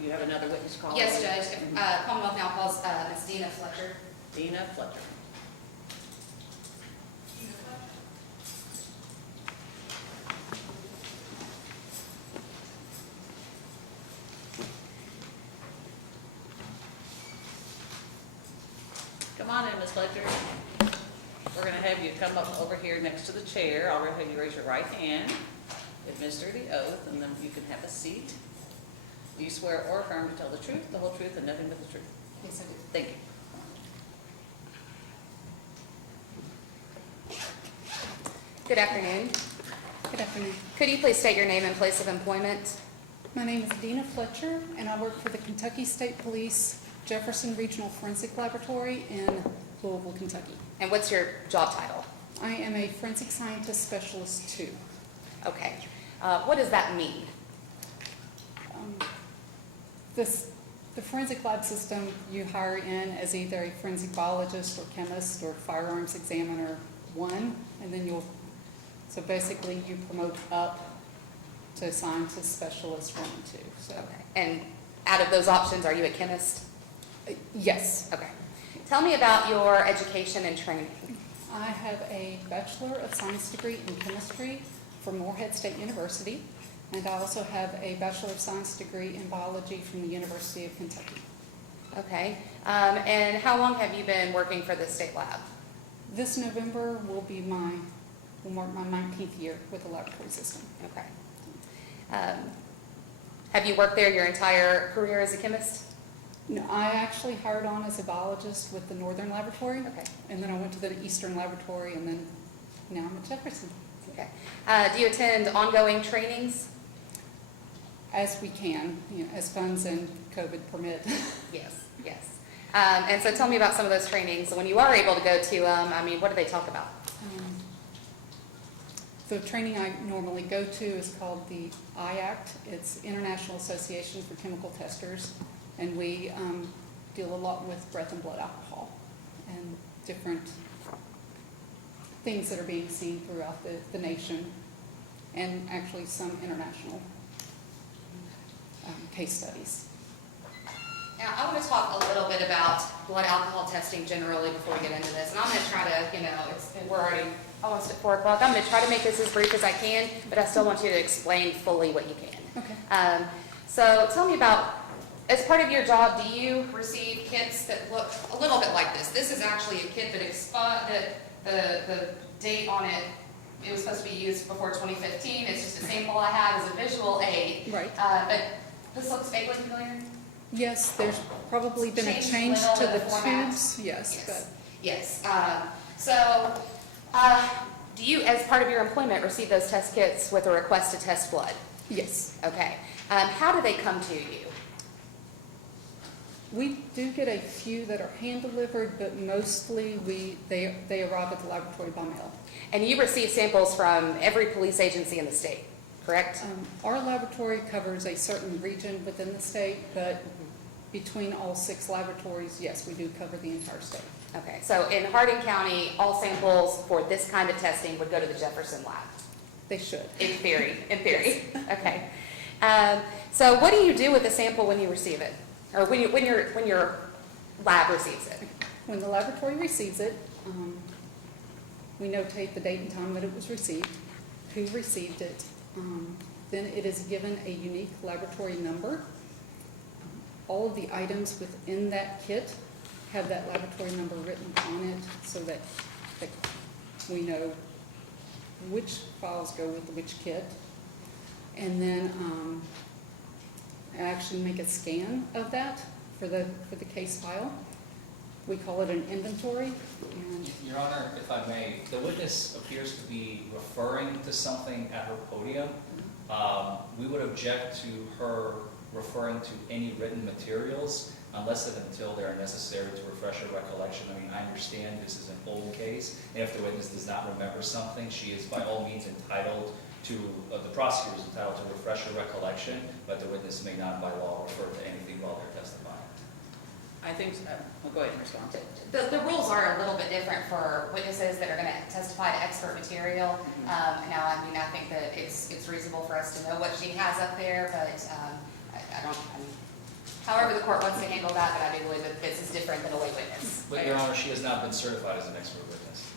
You have another witness call? Yes, Judge. Commonwealth now calls Ms. Dina Fletcher. Dina Fletcher. Come on in, Ms. Fletcher. We're going to have you come up over here next to the chair. I'll have you raise your right hand, administer the oath, and then you can have a seat. Do you swear or affirm to tell the truth, the whole truth, and nothing but the truth? Yes, I do. Thank you. Good afternoon. Good afternoon. Could you please state your name and place of employment? My name is Dina Fletcher, and I work for the Kentucky State Police Jefferson Regional Forensic Laboratory in Louisville, Kentucky. And what's your job title? I am a Forensic Scientist Specialist 2. Okay. What does that mean? The forensic lab system you hire in as either a forensic biologist or chemist or firearms examiner 1, and then so basically you promote up to scientist specialist 1 and 2. So. Okay. And out of those options, are you a chemist? Yes. Okay. Tell me about your education and training. I have a Bachelor of Science degree in chemistry from Morehead State University, and I also have a Bachelor of Science degree in biology from the University of Kentucky. Okay. And how long have you been working for the state lab? This November will mark my 19th year with the laboratory system. Okay. Have you worked there your entire career as a chemist? No, I actually hired on as a biologist with the Northern Laboratory. Okay. And then I went to the Eastern Laboratory, and then now I'm at Jefferson. Okay. Do you attend ongoing trainings? As we can, as funds and COVID permit. Yes, yes. And so tell me about some of those trainings. When you are able to go to what do they talk about? The training I normally go to is called the IACT. It's International Association for Chemical Testers, and we deal a lot with breath and blood alcohol and different things that are being seen throughout the nation, and actually some international case studies. Now, I want to talk a little bit about blood alcohol testing generally before we get into this. And I'm going to try to, we're already almost at 4 o'clock. I'm going to try to make this as brief as I can, but I still want you to explain fully what you can. Okay. So tell me about, as part of your job, do you receive kits that look a little bit like this? This is actually a kit that the date on it, it was supposed to be used before 2015. It's just a sample I have as a visual aid. Right. But this looks vaguely familiar. Yes, there's probably been a Changed a change little to in the the format. tubes. Yes. But Yes. Do you, as part of your employment, receive those test kits with a request to test blood? yes. Okay. How do they come to you? We do get a few that are hand-delivered, but mostly they arrive at the laboratory by mail. And you receive samples from every police agency in the state, correct? Our laboratory covers a certain region within the state, but between all 6 laboratories, yes, we do cover the entire state. Okay, so in Hardin County, all samples for this kind of testing would go to the Jefferson lab? They should. In theory, Yes. Okay. So what do you do with the sample when you receive it? Or when your lab receives it? When the laboratory receives it, we notate the date and time that it was received, who received it. Then it is given a unique laboratory number. All of the items within that kit have that laboratory number written on it so that we know which files go with which kit. And then I actually make a scan of that for the case file. We call it an inventory. And Your Honor, if I may, the witness appears to be referring to something at her podium. We would object to her referring to any written materials unless and until they are necessary to refresh her recollection. I mean, I understand this is an old case, and if the witness does not remember something, she is by all means entitled to, the prosecutor is entitled to refresh her recollection, but the witness may not by law refer to anything while they're testifying. I think, well, go ahead and respond. The rules are a little bit different for witnesses that are going to testify to expert material. Now, I mean, I think that it's reasonable for us to know what she has up there, but I don't. However the court wants to handle that, but I do believe that this is different than a lay witness. But Your Honor, she has not been certified as an expert witness.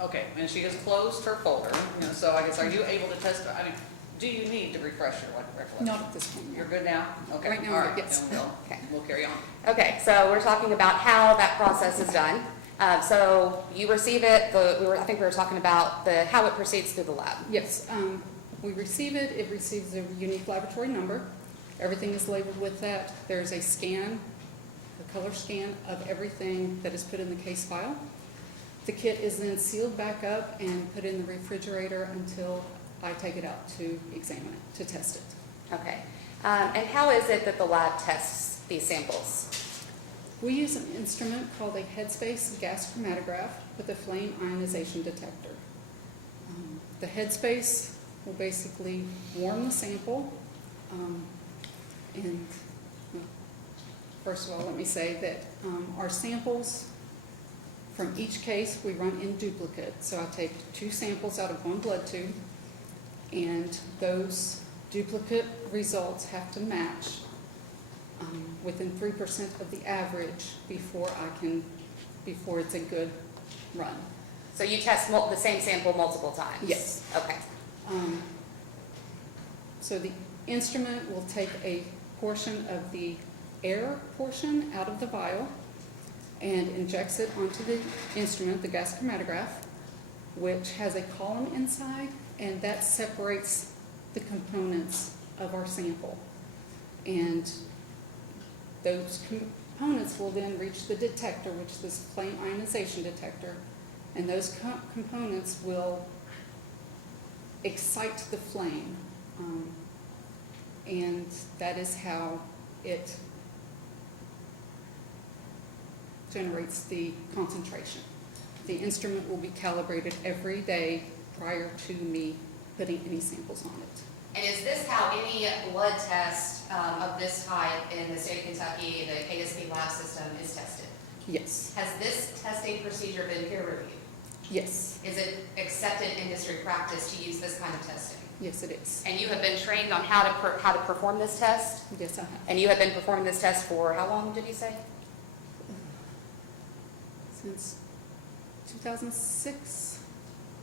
Okay, and she has closed her folder, you know, so I guess, are you able to testify? I mean, do you need to refresh your recollection? Not at this point. You're good now? Okay, Right now, all right, yes. then Okay. we'll carry on. Okay, so we're talking about how that process is done. So you receive it, I think we were talking about how it proceeds through the lab. Yes, we receive it, it receives a unique laboratory number. Everything is labeled with that. There's a scan, a color scan of everything that is put in the case file. The kit is then sealed back up and put in the refrigerator until I take it out to examine it, to test it. Okay. And how is it that the lab tests these samples? We use an instrument called a headspace gas chromatograph with a flame ionization detector. The headspace will basically warm the sample. And well, first of all, let me say that our samples from each case we run in duplicate. So I take 2 samples out of one blood tube, and those duplicate results have to match within 3% of the average before it's a good run. So you test the same sample multiple times? Yes. Okay. So the instrument will take a portion of the air portion out of the vial and injects it onto the instrument, the gas chromatograph, which has a column inside, and that separates the components of our sample. And those components will then reach the detector, which is this flame ionization detector, and those components will excite the flame. And that is how it generates the concentration. The instrument will be calibrated every day prior to me putting any samples on it. And is this how any blood test of this type in the state of Kentucky, the KSP lab system, is tested? Yes. Has this testing procedure been peer reviewed? Yes. Is it accepted industry practice to use this kind of testing? Yes, it is. And you have been trained on how to perform this test? Yes, I have. And you have been performing this test for how long, did you say? Since 2006,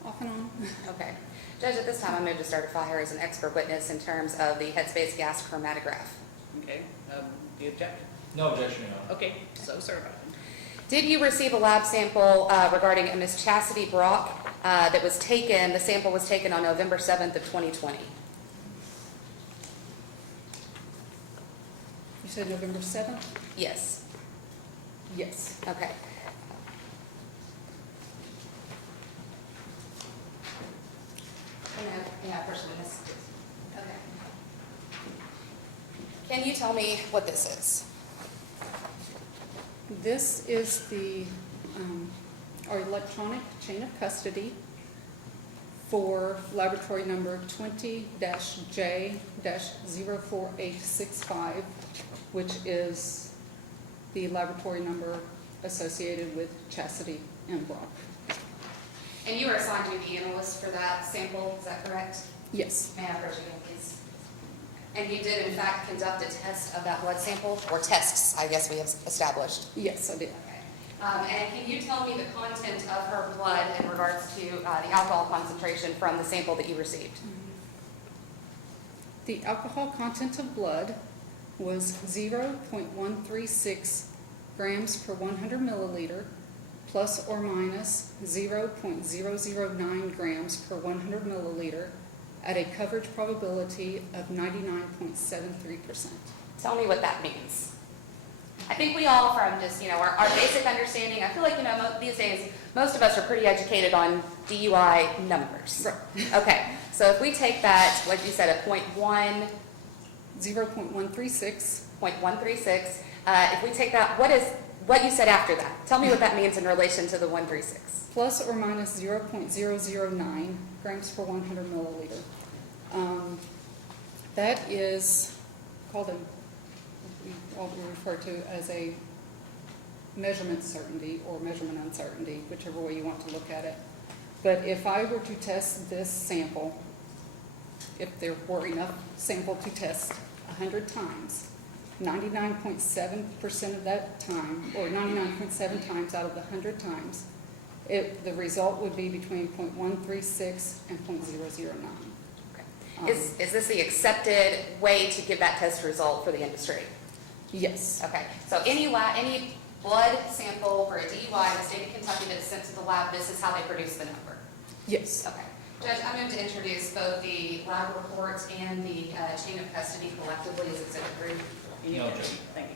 off and on. Okay. Judge, at this time, I move to certify her as an expert witness in terms of the headspace gas chromatograph. Okay, do you object? No objection, Your Honor. Okay, so certified. Did you receive a lab sample regarding a Miss Chastity Brock that was taken, the sample was taken on November 7th of 2020? You said November 7th? Yes. Yes. Okay. Yeah, first witness. Okay. Can you tell me what this is? This is our electronic chain of custody for laboratory number 20-J-04865, which is the laboratory number associated with Chastity and Brock. And you were assigned to be the analyst for that sample, is that correct? Yes. May I approach you, please? And you did, in fact, conduct a test of that blood sample, or tests, I guess we have established. Yes, I did. Okay. And can you tell me the content of her blood in regards to the alcohol concentration from the sample that you received? The alcohol content of blood was 0.136 grams per 100 milliliter, plus or minus 0.009 grams per 100 milliliter, at a coverage probability of 99.73%. Tell me what that means. I think we all, from just, our basic understanding, I feel like, these days, most of us are pretty educated on DUI numbers. Right. Okay, so if we take that, what you said, a 0.1... 0.136. 0.136, if we take that, what you said after that? Tell me what that means in relation to the 136. Plus or minus 0.009 grams per 100 milliliter. That is called what we refer to as a measurement certainty or measurement uncertainty, whichever way you want to look at it. But if I were to test this sample, if there were enough sample to test 100 times, 99.7% of that time, or 99.7 times out of the 100 times, the result would be between .136 and .009. Okay. Is this the accepted way to give that test result for the industry? Yes. Okay, so any blood sample for a DUI in the state of Kentucky that is sent to the lab, this is how they produce the number? Yes. Okay. Judge, I'm going to introduce both the lab reports and the chain of custody collectively as exhibit 3. No, Judge. Thank you.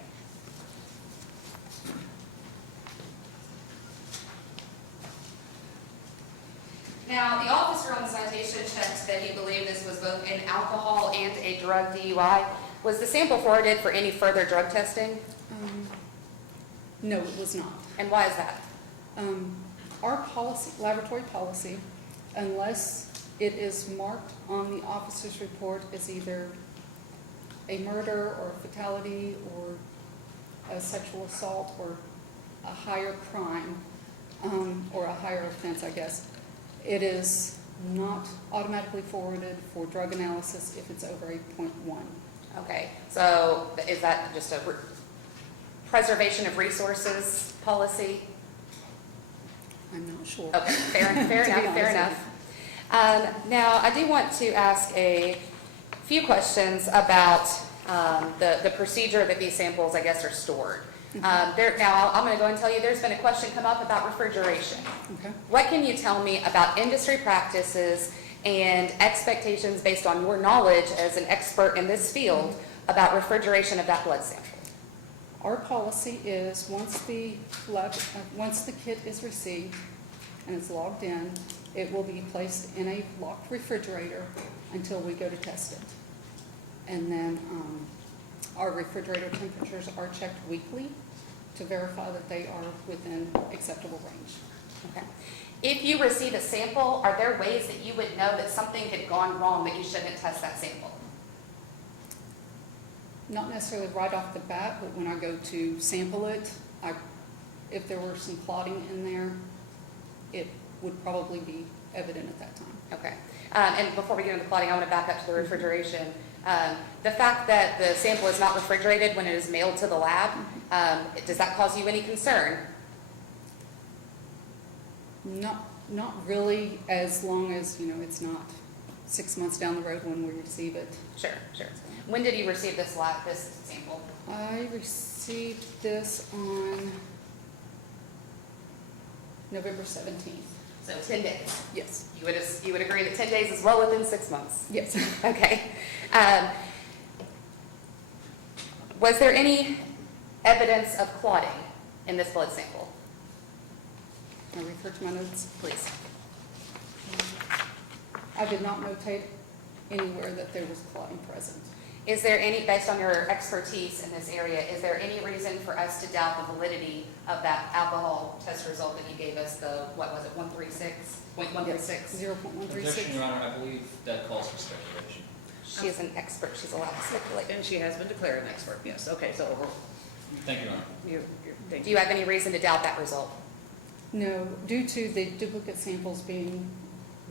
Now, the officer on the citation checked that he believed this was both an alcohol and a drug DUI. Was the sample forwarded for any further drug testing? No, it was not. And why is that? Our policy, laboratory policy, unless it is marked on the officer's report as either a murder or a fatality or a sexual assault or a higher crime, or a higher offense, I guess, it is not automatically forwarded for drug analysis if it's over a .1. Okay, so is that just a preservation of resources policy? I'm not sure. Okay, fair To be enough, fair honest enough. Now, I do want to ask a few questions about the procedure that these samples, I guess, are stored. Now, I'm going to go and tell you there's been a question come up about refrigeration. Okay. What can you tell me about industry practices and expectations based on your knowledge as an expert in this field about refrigeration of that blood sample? Our policy is once the kit is received and it's logged in, it will be placed in a locked refrigerator until we go to test it. And then our refrigerator temperatures are checked weekly to verify that they are within acceptable range. Okay. If you receive a sample, are there ways that you would know that something had gone wrong that you shouldn't test that sample? Not necessarily right off the bat, but when I go to sample it, if there were some clotting in there, it would probably be evident at that time. Okay. And before we get into the clotting, I want to back up to the refrigeration. The fact that the sample is not refrigerated when it is mailed to the lab, does that cause you any concern? Not really, as long as, it's not 6 months down the road when we receive it. Sure, sure. When did you receive this sample? I received this on November 17th. So 10 days. Yes. You would agree that 10 days is well within 6 months? Yes. Okay. Was there any evidence of clotting in this blood sample? I refer to my notes. Please. I did not notate anywhere that there was clotting present. Is there any, based on your expertise in this area, is there any reason for us to doubt the validity of that alcohol test result that you gave us, the, what was it, 136.136? 0.136. Objection, Your Honor, I believe that calls for speculation. She is an expert, she's allowed to speculate. And she has been declared an expert, yes. Okay, so Thank you, Your Honor. Do you have any reason to doubt that result? No, due to the duplicate samples being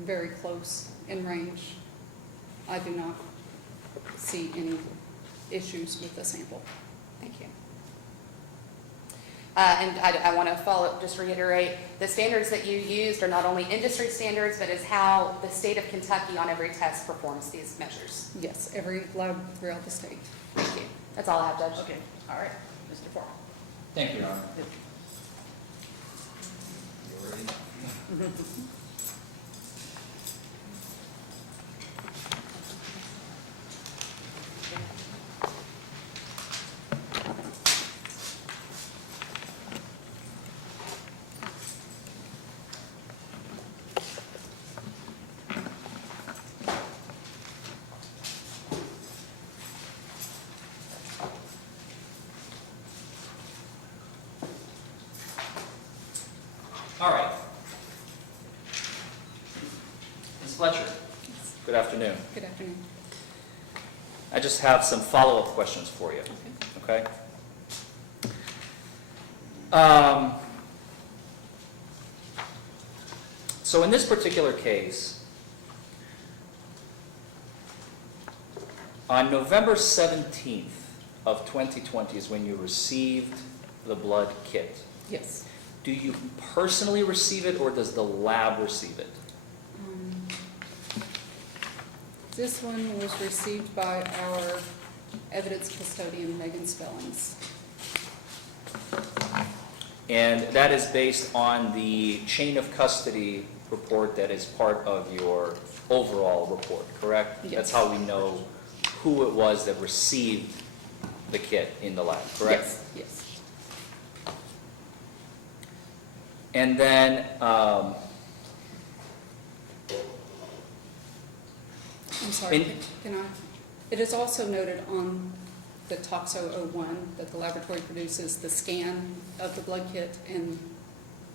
very close in range, I do not see any issues with the sample. Thank you. And I want to follow, just reiterate, the standards that you used are not only industry standards, but is how the state of Kentucky on every test performs these measures. Yes, every lab throughout the state. Thank you. That's all I have, Judge. Okay, all right, Mr. Forman. Thank you, Your Honor. You ready? All right. Ms. Fletcher, good afternoon. Good afternoon. I just have some follow-up questions for you, Okay. okay? So in this particular case, on November 17th of 2020 is when you received the blood kit. Yes. Do you personally receive it, or does the lab receive it? This one was received by our evidence custodian, Megan Spellings. And that is based on the chain of custody report that is part of your overall report, correct? Yes. That's how we know who it was that received the kit in the lab, correct? Yes, yes. And then, I'm sorry, In- can I? It is also noted on the Toxo 01 that the laboratory produces the scan of the blood kit and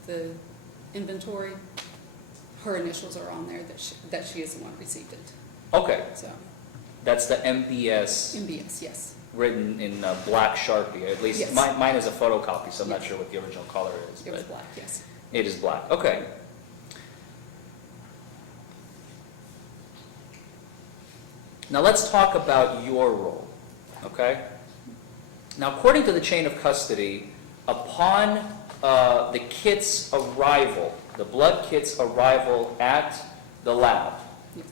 the inventory. Her initials are on there that she is the one who received it. okay, So, that's the MBS MBS, yes. written in black Sharpie, at least Yes. mine is a photocopy, so I'm not Yes. sure what the original color is. It was but black, yes. It is black, okay. Now let's talk about your role, okay? Now, according to the chain of custody, upon the kit's arrival, the blood kit's arrival at the lab, Yes.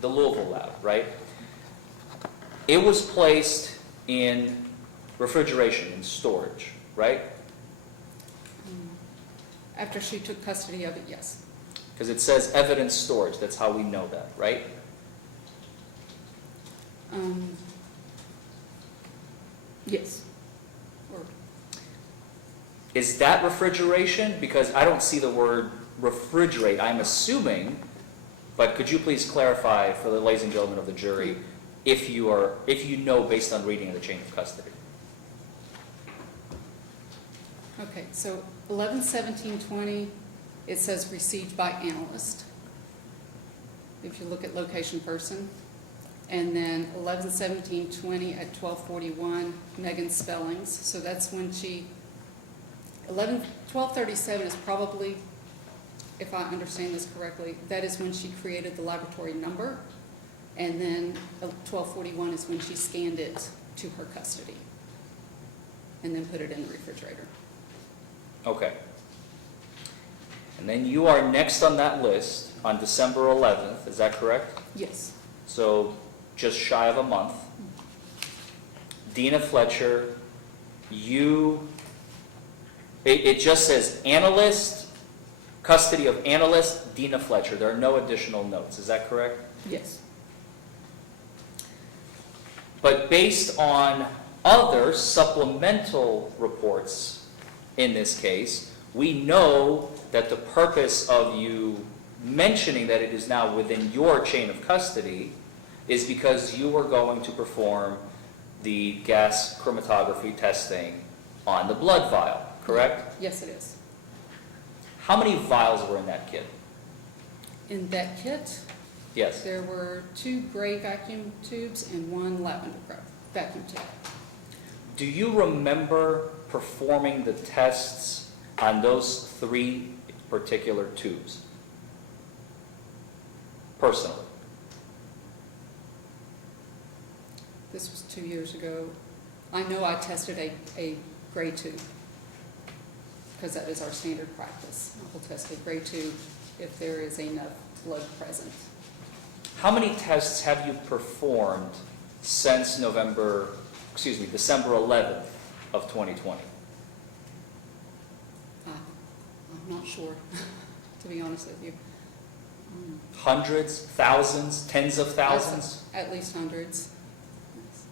the Louisville lab, right? It was placed in refrigeration, in storage, right? After she took custody of it, yes. Because it says evidence storage, that's how we know that, right? Yes. Or, Is that refrigeration? Because I don't see the word refrigerate, I'm assuming, but could you please clarify for the ladies and gentlemen of the jury, if you know based on reading the chain of custody? okay, so 11/17/20, it says received by analyst. If you look at location person. And then 11/17/20 at 12:41, Megan Spellings. So that's when she, 12:37 is probably, if I understand this correctly, that is when she created the laboratory number. And then 12:41 is when she scanned it to her custody. And then put it in the refrigerator. Okay. And then you are next on that list on December 11th, is that correct? Yes. So just shy of a month. Dina Fletcher, it just says analyst, custody of analyst, Dina Fletcher. There are no additional notes, is that correct? Yes. But based on other supplemental reports in this case, we know that the purpose of you mentioning that it is now within your chain of custody is because you were going to perform the gas chromatography testing on the blood vial, correct? Yes, it is. How many vials were in that kit? In that kit, Yes. there were 2 gray vacuum tubes and 1 lavender vacuum tube. Do you remember performing the tests on those 3 particular tubes? Personally? This was 2 years ago. I know I tested a gray tube, because that is our standard practice. I will test a gray tube if there is enough blood present. How many tests have you performed since December 11th of 2020? I'm not sure, to be honest with you. Hundreds, thousands, tens of thousands? At least hundreds. Yes.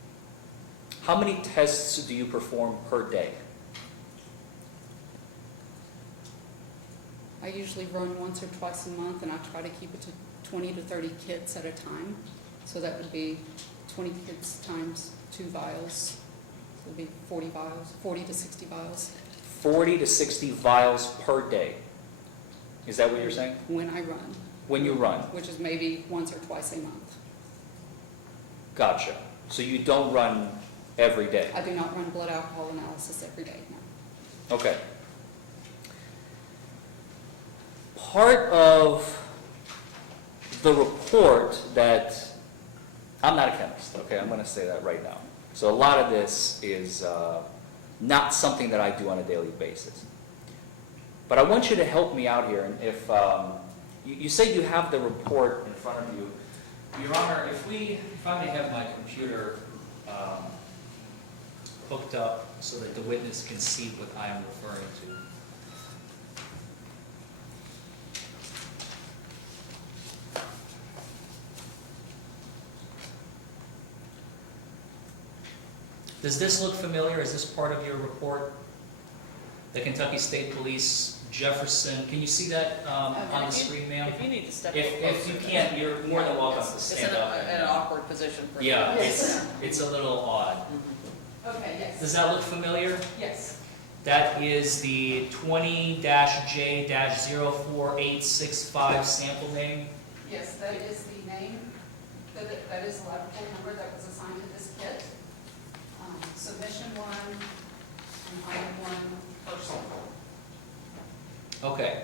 How many tests do you perform per day? I usually run once or twice a month, and I try to keep it to 20 to 30 kits at a time. So that would be 20 kits times 2 vials. So it would be 40 vials, 40 to 60 vials 40 to 60 vials per day. Is that what you're saying? when I run, When you run? which is maybe once or twice a month. Gotcha. So you don't run every day? I do not run blood alcohol analysis every day, no. Okay. Part of the report that, I'm not a chemist, okay, I'm going to say that right now. So a lot of this is not something that I do on a daily basis. But I want you to help me out here. And if you say you have the report in front of you, Your Honor, if I may have my computer hooked up so that the witness can see what I am referring to. Does this look familiar? Is this part of your report? The Kentucky State Police, Jefferson. Can you see that on the screen, ma'am? If you need to step up If closer. you can't, you're more than welcome to It's stand in up. an awkward position for you. Yeah, Yes. it's a little odd. Mhm. Okay, yes. Does that look familiar? Yes. That is the 20-J-04865 sample name. Yes, that is the name, that is the laboratory number that was assigned to this kit. Submission 1 and item 1 first sample. Okay.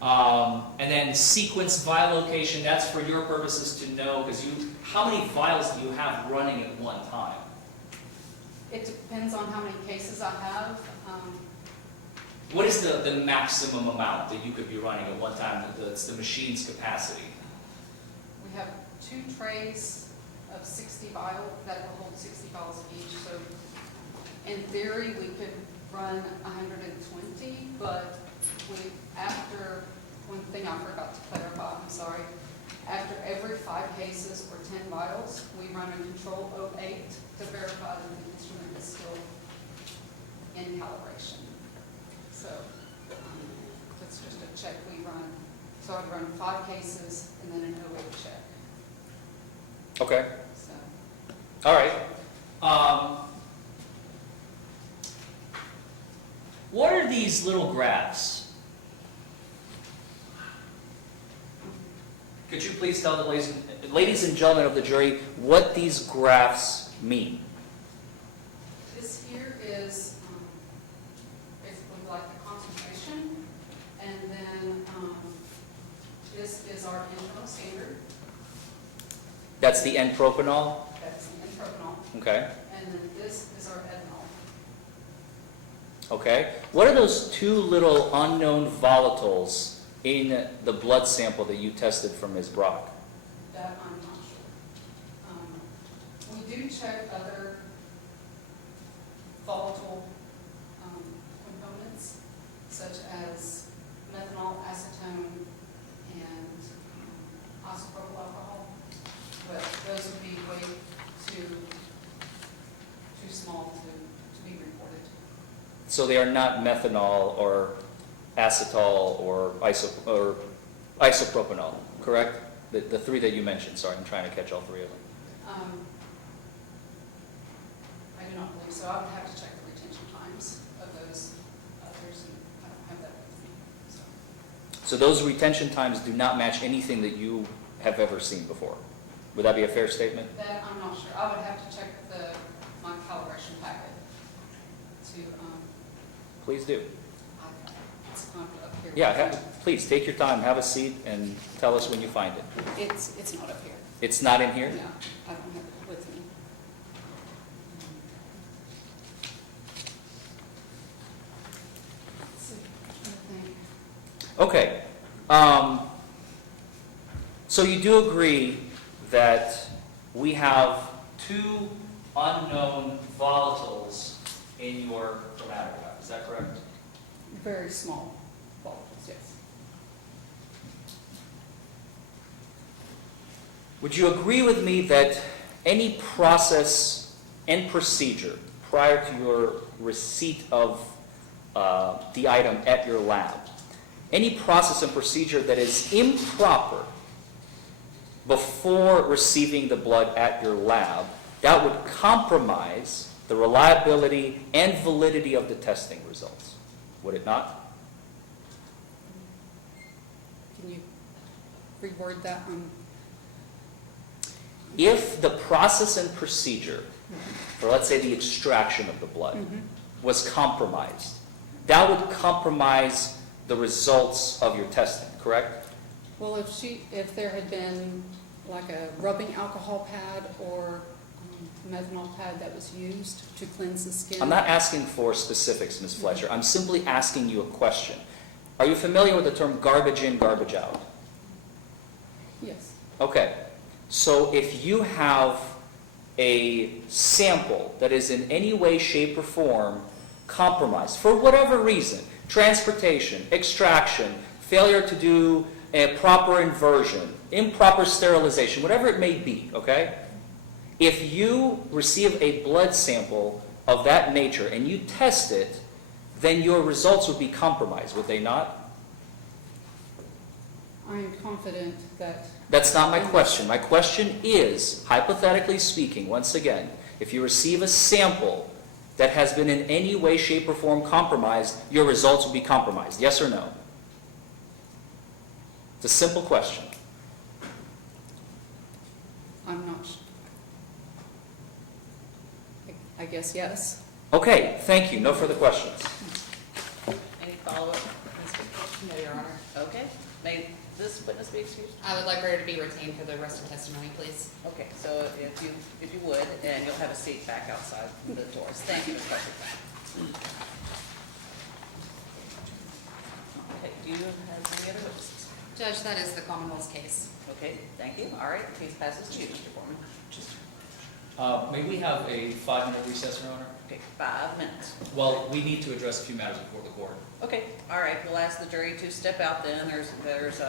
And then sequence vial location, that's for your purposes to know, because how many vials do you have running at one time? It depends on how many cases I have. What is the maximum amount that you could be running at one time? That's the machine's capacity. We have 2 trays of 60 vials that will hold 60 vials each. So in theory, we could run 120, but one thing I forgot to clarify, I'm sorry. After every 5 cases or 10 vials, we run a control 08 to verify that the instrument is still in calibration. So that's just a check we run. So I'd run 5 cases and then an 08 check. Okay. So All right. What are these little graphs? Could you please tell the ladies and gentlemen of the jury what these graphs mean? this here is basically like the concentration, and then this is our internal standard. That's the N-propanol? That's the propanol, Okay. and then this is our ethanol. Okay. What are those 2 little unknown volatiles in the blood sample that you tested from Ms. Brock? That I'm not sure. We do check other volatile components, such as methanol, acetone, and isopropyl alcohol, but those would be way too small to be reported. So they are not methanol or acetal or isopropanol, correct? The 3 that you mentioned. Sorry, I'm trying to catch all 3 of them. I do not believe so. I would have to check the retention times of those others, and I don't have that with me. So those retention times do not match anything that you have ever seen before. Would that be a fair statement? That I'm not sure. I would have to check my calibration packet to, Please do. it's not up here. Yeah, please take your time, have a seat, and tell us when you find it. It's not up here. It's not in here? No, I don't have it with me. Let's see, I'm trying to think. Okay. So you do agree that we have 2 unknown volatiles in your chromatograph, is that correct? Very small volatiles, yes. Would you agree with me that any process and procedure prior to your receipt of the item at your lab, any process and procedure that is improper before receiving the blood at your lab, that would compromise the reliability and validity of the testing results, would it not? Can you reword that? If the process and procedure, for let's say the extraction of the blood, Mhm. was compromised, that would compromise the results of your testing, correct? Well, if there had been like a rubbing alcohol pad or methanol pad that was used to cleanse the skin. I'm not asking for specifics, Ms. Fletcher. I'm simply asking you a question. Are you familiar with the term garbage in, garbage out? Yes. Okay. So if you have a sample that is in any way, shape, or form compromised, for whatever reason, transportation, extraction, failure to do a proper inversion, improper sterilization, whatever it may be, okay? If you receive a blood sample of that nature and you test it, then your results would be compromised, would they not? I am confident that. That's not my question. My question is, hypothetically speaking, once again, if you receive a sample that has been in any way, shape, or form compromised, your results will be compromised. Yes or no? It's a simple question. I'm not. I guess yes. Okay, thank you. No further questions. Any follow-up? No, Your Honor. Okay, may this witness be excused? I would like her to be retained for the rest of testimony, please. Okay, so if you would, and you'll have a seat back outside the doors. Thank you, Ms. Fletcher. Okay, do you have any other witnesses? Judge, that is the Commonwealth's case. Okay, thank you. All right, case passes to you, Mr. Foreman. May we have a 5-minute recess, Your Honor? Okay, 5 minutes. Well, we need to address a few matters before the court. Okay, all right, we'll ask the jury to step out then. There's